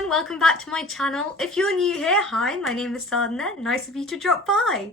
everyone, welcome back to my channel. If you're new here, hi, my name is Sadhana, nice of you to drop by.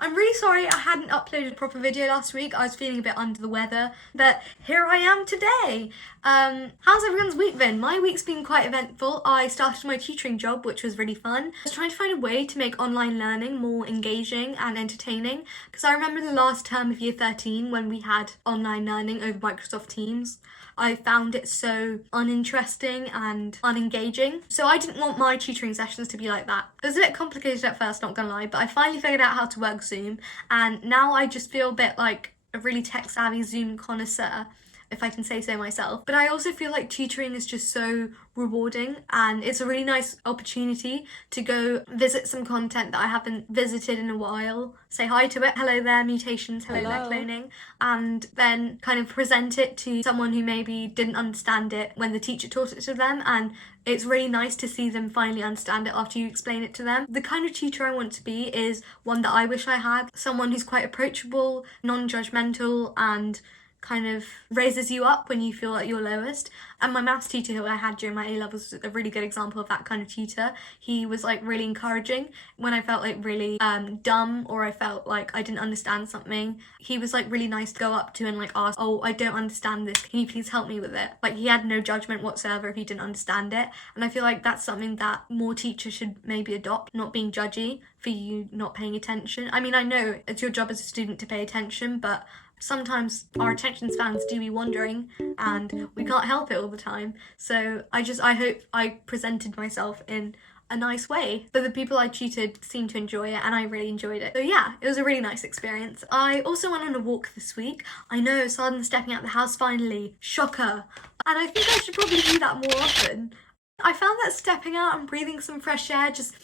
I'm really sorry I hadn't uploaded a proper video last week. I was feeling a bit under the weather, but here I am today. How's everyone's week been? My week's been quite eventful. I started my tutoring job, which was really fun. I was trying to find a way to make online learning more engaging and entertaining, because I remember the last term of year 13 when we had online learning over Microsoft Teams. I found it so uninteresting and unengaging. So I didn't want my tutoring sessions to be like that. It was a bit complicated at first, not gonna lie, but I finally figured out how to work Zoom, and now I just feel a bit like a really tech-savvy Zoom connoisseur, if I can say so myself. But I also feel like tutoring is just so rewarding, and it's a really nice opportunity to go visit some content that I haven't visited in a while, say hi to it, hello there mutations, hello there cloning, and then kind of present it to someone who maybe didn't understand it when the teacher taught it to them, and it's really nice to see them finally understand it after you explain it to them. The kind of tutor I want to be is one that I wish I had, someone who's quite approachable, non-judgmental, and kind of raises you up when you feel like you're lowest. And my maths teacher who I had during my A-levels was a really good example of that kind of tutor. He was like really encouraging when I felt like really dumb, or I felt like I didn't understand something. He was like really nice to go up to and like ask, oh, I don't understand this, can you please help me with it? Like, he had no judgment whatsoever if he didn't understand it. And I feel like that's something that more teachers should maybe adopt, not being judgy for you not paying attention. I mean, I know it's your job as a student to pay attention, but sometimes our attention spans do be wandering and we can't help it all the time. So I hope I presented myself in a nice way. But the people I tutored seemed to enjoy it, and I really enjoyed it. So yeah, it was a really nice experience. I also went on a walk this week. I know, Sadhana's stepping out the house finally. Shocker. And I think I should probably do that more often. I found that stepping out and breathing some fresh air, just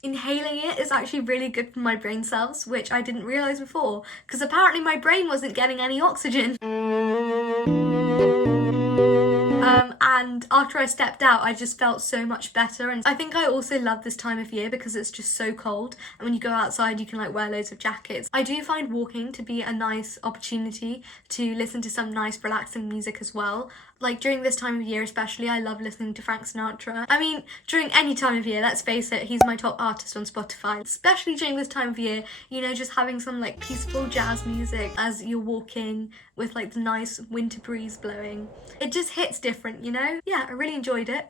inhaling it, is actually really good for my brain cells, which I didn't realise before, because apparently my brain wasn't getting any oxygen. And after I stepped out, I just felt so much better. And I think I also love this time of year because it's just so cold, and when you go outside you can like wear loads of jackets. I do find walking to be a nice opportunity to listen to some nice relaxing music as well. Like during this time of year especially, I love listening to Frank Sinatra. I mean, during any time of year, let's face it, he's my top artist on Spotify. Especially during this time of year, you know, just having some like peaceful jazz music as you're walking with like the nice winter breeze blowing. It just hits different, you know? Yeah, I really enjoyed it.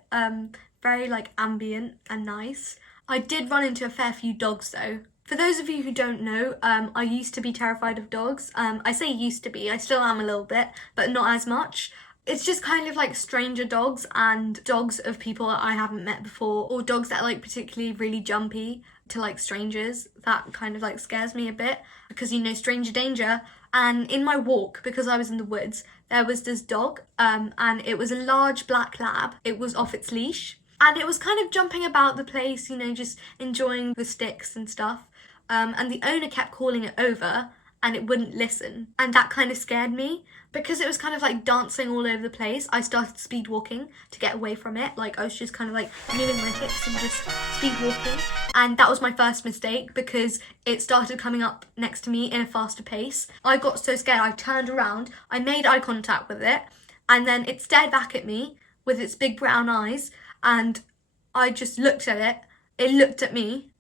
Very like ambient and nice. I did run into a fair few dogs though. For those of you who don't know, I used to be terrified of dogs. I say used to be, I still am a little bit, but not as much. It's just kind of like stranger dogs and dogs of people that I haven't met before, or dogs that are like particularly really jumpy to like strangers. That kind of like scares me a bit because, you know, stranger danger. And in my walk, because I was in the woods, there was this dog and it was a large black lab. It was off its leash and it was kind of jumping about the place, you know, just enjoying the sticks and stuff. And the owner kept calling it over and it wouldn't listen, and that kind of scared me because it was kind of like dancing all over the place. I started speed walking to get away from it. Like I was just kind of like moving my hips and just speed walking, and that was my first mistake because it started coming up next to me in a faster pace. I got so scared I turned around, I made eye contact with it, and then it stared back at me with its big brown eyes, and I just looked at it. It looked at me.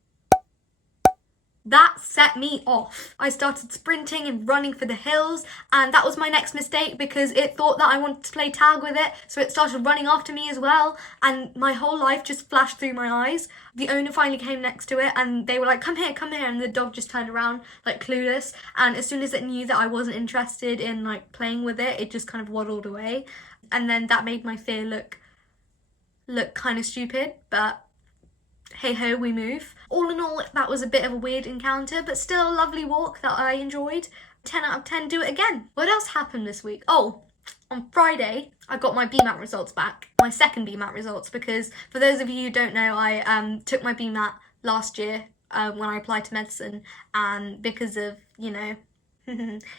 That set me off. I started sprinting and running for the hills, and that was my next mistake because it thought that I wanted to play tag with it, so it started running after me as well, and my whole life just flashed through my eyes. The owner finally came next to it and they were like, come here, and the dog just turned around like clueless, and as soon as it knew that I wasn't interested in like playing with it, it just kind of waddled away, and then that made my fear look kind of stupid, but hey ho, we move. All in all, that was a bit of a weird encounter, but still a lovely walk that I enjoyed. 10 out of 10, do it again. What else happened this week? Oh, on Friday, I got my BMAT results back. My second BMAT results, because for those of you who don't know, I took my BMAT last year when I applied to medicine, and because of, you know,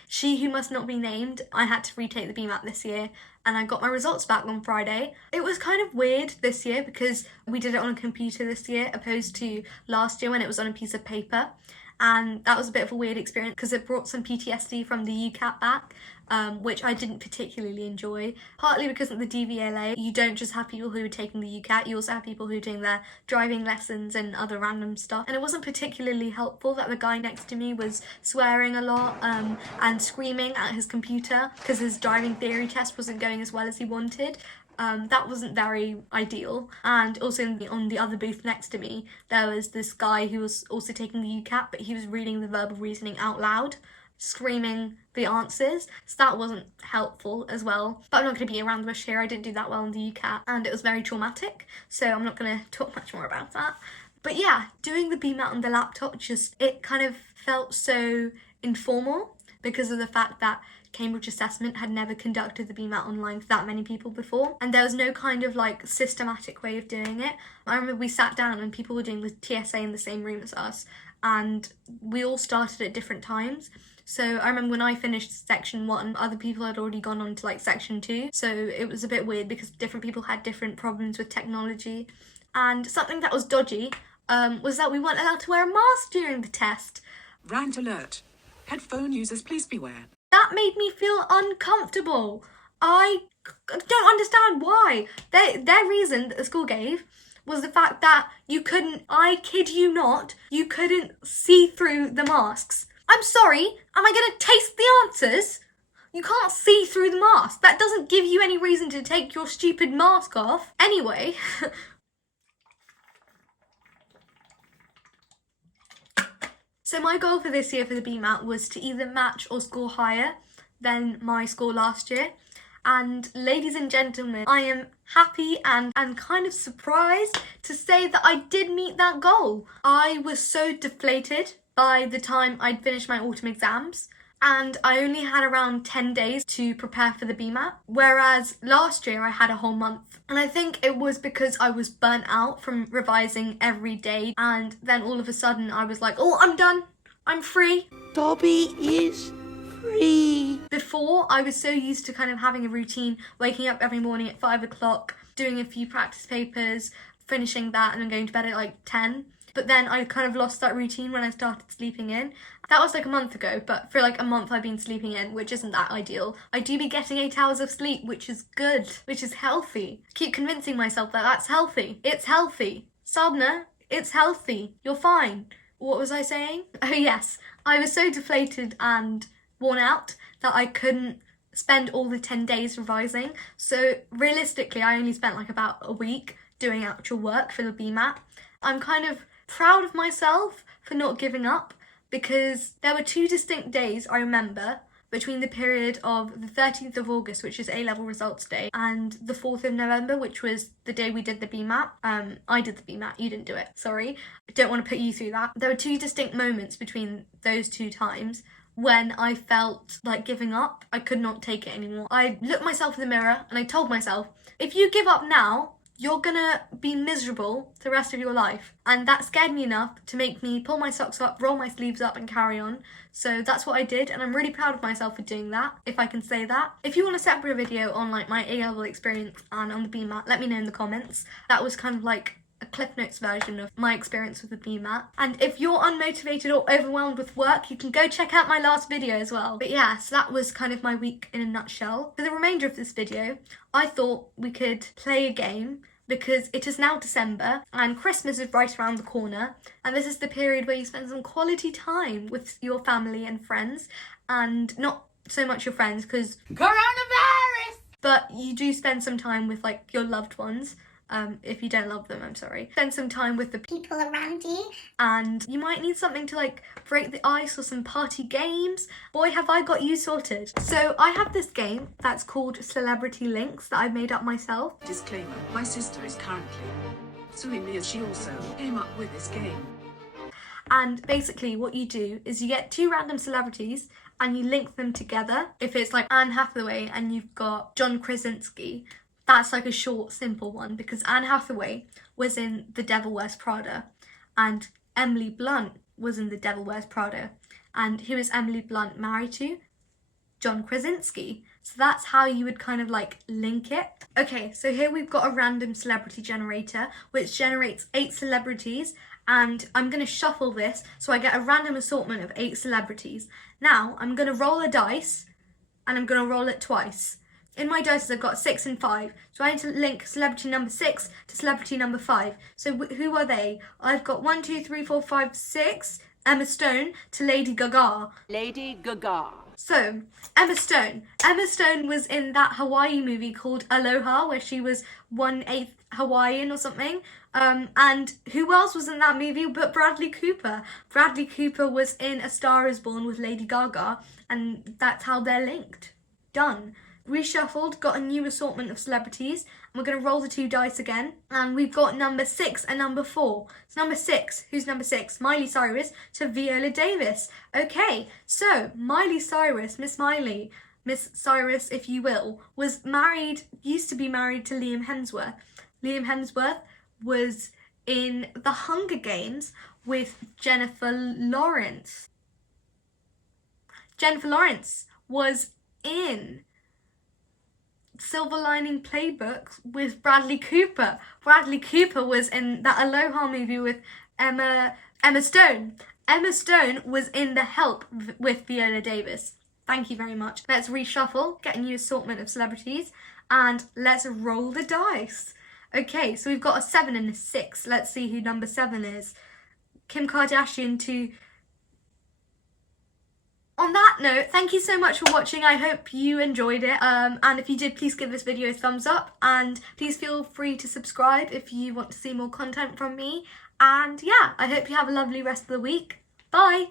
she who must not be named, I had to retake the BMAT this year, and I got my results back on Friday. It was kind of weird this year because we did it on a computer this year opposed to last year when it was on a piece of paper, and that was a bit of a weird experience because it brought some PTSD from the UCAT back, which I didn't particularly enjoy. Partly because of the DVLA, you don't just have people who are taking the UCAT, you also have people who are doing their driving lessons and other random stuff. And it wasn't particularly helpful that the guy next to me was swearing a lot and screaming at his computer because his driving theory test wasn't going as well as he wanted. That wasn't very ideal. And also on the other booth next to me, there was this guy who was also taking the UCAT, but he was reading the verbal reasoning out loud, screaming the answers, so that wasn't helpful as well. But I'm not going to be around the bush here, I didn't do that well on the UCAT, and it was very traumatic, so I'm not going to talk much more about that. But yeah, doing the BMAT on the laptop, it kind of felt so informal because of the fact that Cambridge Assessment had never conducted the BMAT online for that many people before, and there was no kind of like systematic way of doing it. I remember we sat down and people were doing the TSA in the same room as us, and we all started at different times. So I remember when I finished section 1, other people had already gone on to like section 2, so it was a bit weird because different people had different problems with technology. And something that was dodgy was that we weren't allowed to wear a mask during the test. Rant alert. Headphone users, please beware. That made me feel uncomfortable. I don't understand why. Their reason that the school gave was the fact that you couldn't, I kid you not, you couldn't see through the masks. I'm sorry, am I going to taste the answers? You can't see through the mask. That doesn't give you any reason to take your stupid mask off. Anyway. So my goal for this year for the BMAT was to either match or score higher than my score last year. And ladies and gentlemen, I am happy and kind of surprised to say that I did meet that goal. I was so deflated by the time I'd finished my autumn exams, and I only had around 10 days to prepare for the BMAT, whereas last year I had a whole month. And I think it was because I was burnt out from revising every day, and then all of a sudden I was like, oh, I'm done, I'm free. Dobby is free. Before, I was so used to kind of having a routine, waking up every morning at 5 o'clock, doing a few practice papers, finishing that, and then going to bed at like 10. But then I kind of lost that routine when I started sleeping in. That was like a month ago, but for like a month I've been sleeping in, which isn't that ideal. I do be getting 8 hours of sleep, which is good, which is healthy. Keep convincing myself that that's healthy. It's healthy. Sadhana, it's healthy. You're fine. What was I saying? Oh yes, I was so deflated and worn out that I couldn't spend all the 10 days revising. So realistically, I only spent like about a week doing actual work for the BMAT. I'm kind of proud of myself for not giving up, because there were 2 distinct days I remember between the period of the 13th of August, which is A-level results day, and the 4th of November, which was the day we did the BMAT. I did the BMAT, you didn't do it, sorry. I don't want to put you through that. There were 2 distinct moments between those 2 times when I felt like giving up. I could not take it anymore. I looked myself in the mirror and I told myself, if you give up now, you're gonna be miserable the rest of your life. And that scared me enough to make me pull my socks up, roll my sleeves up and carry on. So that's what I did, and I'm really proud of myself for doing that, if I can say that. If you want a separate video on like my A-level experience and on the BMAT, let me know in the comments. That was kind of like a Cliff Notes version of my experience with the BMAT. And if you're unmotivated or overwhelmed with work, you can go check out my last video as well. But yeah, so that was kind of my week in a nutshell. For the remainder of this video, I thought we could play a game, because it is now December and Christmas is right around the corner, and this is the period where you spend some quality time with your family and friends, and not so much your friends because Coronavirus! but you do spend some time with like your loved ones. If you don't love them, I'm sorry. Spend some time with the People around you. and you might need something to like break the ice or some party games. Boy, have I got you sorted. So I have this game that's called Celebrity Links that I've made up myself. Disclaimer, my sister is currently suing me as she also came up with this game. And basically what you do is you get 2 random celebrities and you link them together. If it's like Anne Hathaway and you've got John Krasinski, that's like a short, simple one, because Anne Hathaway was in The Devil Wears Prada and Emily Blunt was in The Devil Wears Prada. And who is Emily Blunt married to? John Krasinski. So that's how you would kind of like link it. Okay, so here we've got a random celebrity generator which generates 8 celebrities, and I'm going to shuffle this so I get a random assortment of 8 celebrities. Now I'm going to roll a dice and I'm going to roll it twice. In my dice I've got 6 and 5, so I need to link celebrity number 6 to celebrity number 5. So who are they? I've got 1, 2, 3, 4, 5, 6. Emma Stone to Lady Gaga. Lady Gaga. So, Emma Stone. Emma Stone was in that Hawaii movie called Aloha, where she was 1/8 Hawaiian or something. And who else was in that movie but Bradley Cooper? Bradley Cooper was in A Star Is Born with Lady Gaga, and that's how they're linked. Done. Reshuffled, got a new assortment of celebrities, and we're going to roll the 2 dice again, and we've got number 6 and number 4. So number 6, who's number 6? Miley Cyrus to Viola Davis. Okay, so Miley Cyrus, Miss Cyrus if you will, was used to be married to Liam Hemsworth. Liam Hemsworth was in The Hunger Games with Jennifer Lawrence. Jennifer Lawrence was in Silver Lining Playbook with Bradley Cooper. Bradley Cooper was in that Aloha movie with Emma Stone. Emma Stone was in The Help with Viola Davis. Thank you very much. Let's reshuffle, get a new assortment of celebrities, and let's roll the dice. Okay, so we've got a 7 and a 6. Let's see who number 7 is. Kim Kardashian to... On that note, thank you so much for watching. I hope you enjoyed it. And if you did, please give this video a thumbs up. And please feel free to subscribe if you want to see more content from me. And yeah, I hope you have a lovely rest of the week. Bye!